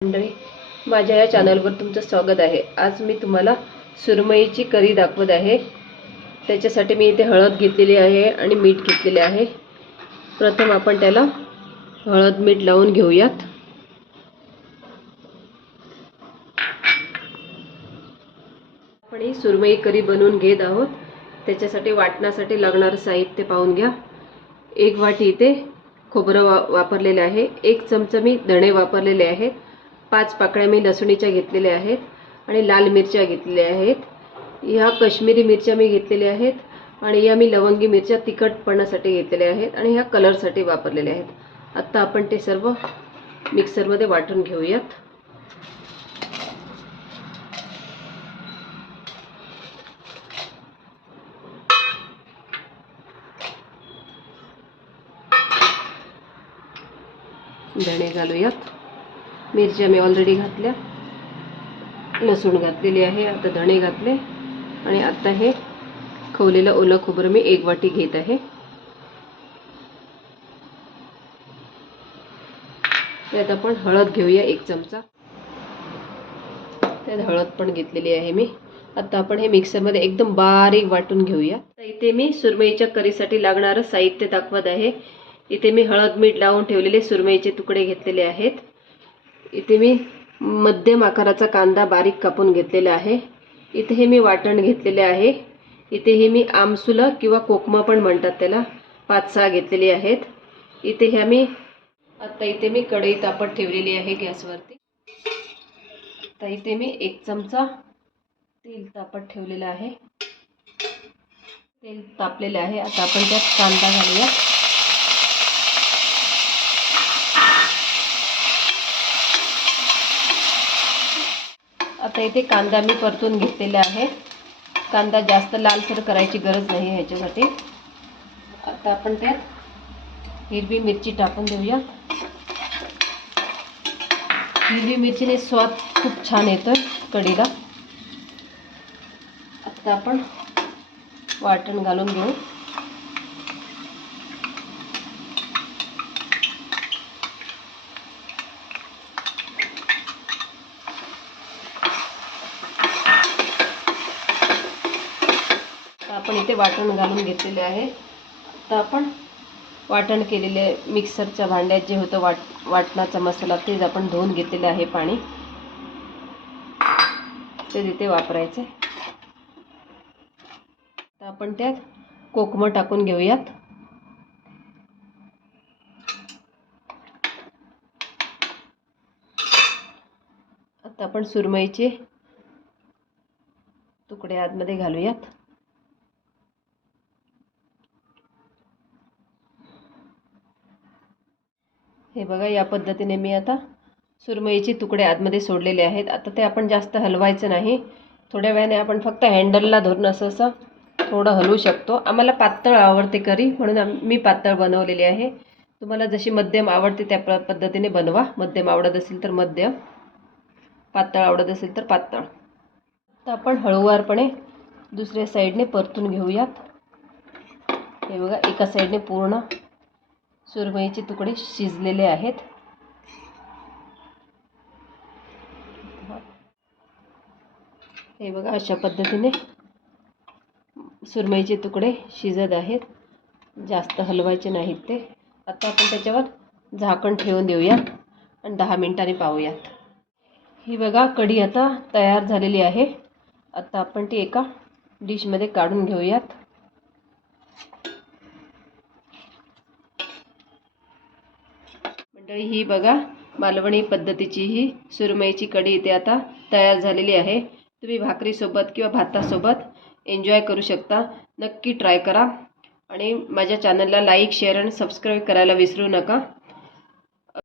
मंडळी, माझ्या या चॅनलवर तुमचं स्वागत आहे। आज मी तुम्हाला सुरमईची करी दाखवत आहे। त्याच्यासाठी मी इथे हळद घेतलेली आहे आणि मीठ घेतलेले आहे। प्रथम आपण त्याला हळद मीठ लावून घेऊयात। आपण ही सुरमई करी बनवून घेत आहोत। त्याच्यासाठी वाटण्यासाठी लागणारे साहित्य पाहून घ्या। 1 वाटी इथे खोबरं वापरलेले आहे। 1 चमचा मी धणे वापरलेले आहेत। 5 पाकळ्या मी लसणीच्या घेतलेल्या आहेत आणि लाल मिरच्या घेतलेल्या आहेत। ह्या काश्मीरी मिरच्या मी घेतलेल्या आहेत आणि या मी लवंगी मिरच्या तिखटपणासाठी घेतलेल्या आहेत आणि ह्या कलरसाठी वापरलेल्या आहेत। आता आपण ते सर्व मिक्सरमध्ये वाटून घेऊयात। धणे घालूयात। मिरच्या मी ऑलरेडी घातल्या, लसूण घातलेली आहे। आता धणे घातले आणि आता हे खवलेलं ओलं खोबरं मी 1 वाटी घेत आहे। त्यात आपण हळद घेऊया 1 चमचा। त्यात हळद पण घेतलेली आहे मी। आता आपण हे मिक्सरमध्ये एकदम बारीक वाटून घेऊया। तर इथे मी सुरमईच्या करीसाठी लागणारं साहित्य दाखवत आहे। इथे मी हळद मीठ लावून ठेवलेले सुरमईचे तुकडे घेतलेले आहेत। इथे मी मध्यम आकाराचा कांदा बारीक कापून घेतलेला आहे। इथे हे मी वाटण घेतलेले आहे। इथे हे मी आमसुलं किंवा कोकमा पण म्हणतात त्याला, 5-6 घेतलेले आहेत। इथे ह्या मी आता इथे मी कढई तापत ठेवलेली आहे गॅसवरती। आता इथे मी 1 चमचा तेल तापत ठेवलेलं आहे। तेल तापलेलं आहे। आता आपण त्यात कांदा घालूया। आता इथे कांदा मी परतून घेतलेला आहे। कांदा जास्त लालसर करायची गरज नाही ह्याच्यासाठी। आता आपण त्यात हिरवी मिरची टाकून देऊया। हिरवी मिरचीने स्वाद खूप छान येतो कढीला। आता आपण वाटण घालून घेऊ। आपण इथे वाटण घालून घेतलेले आहे। आता आपण वाटण केलेले मिक्सरच्या भांड्यात जे होतं वाटणाचा मसाला तेच आपण धुवून घेतलेले आहे। पाणी ते तिथे वापरायचे। आता आपण त्यात कोकमं टाकून घेऊयात। आता आपण सुरमईचे तुकडे आतमध्ये घालूयात। हे बघा, या पद्धतीने मी आता सुरमईचे तुकडे आतमध्ये सोडलेले आहेत। आता ते आपण जास्त हलवायचं नाही। थोड्या वेळाने आपण फक्त हँडलला धरून असं थोडं हलवू शकतो। आम्हाला पातळ आवडते करी, म्हणून मी पातळ बनवलेली आहे। तुम्हाला जशी मध्यम आवडते त्या पद्धतीने बनवा। मध्यम आवडत असेल तर मध्यम, पातळ आवडत असेल तर पातळ। तर आपण हळूवारपणे दुसऱ्या साईडने परतून घेऊयात। हे बघा, एका साईडने पूर्ण सुरमईचे तुकडे शिजलेले आहेत। हे बघा, अशा पद्धतीने सुरमईचे तुकडे शिजत आहेत। जास्त हलवायचे नाहीत ते। आता आपण त्याच्यावर झाकण ठेवून देऊयात आणि 10 मिनिटांनी पाहूयात। ही बघा, कढी आता तयार झालेली आहे। आता आपण ती एका डिशमध्ये काढून घेऊयात। मंडळी, ही बघा, मालवणी पद्धतीची ही सुरमईची कढी इथे आता तयार झालेली आहे। तुम्ही भाकरीसोबत किंवा भातासोबत एन्जॉय करू शकता। नक्की ट्राय करा आणि माझ्या चॅनलला लाईक, शेअर आणि सबस्क्राईब करायला विसरू नका।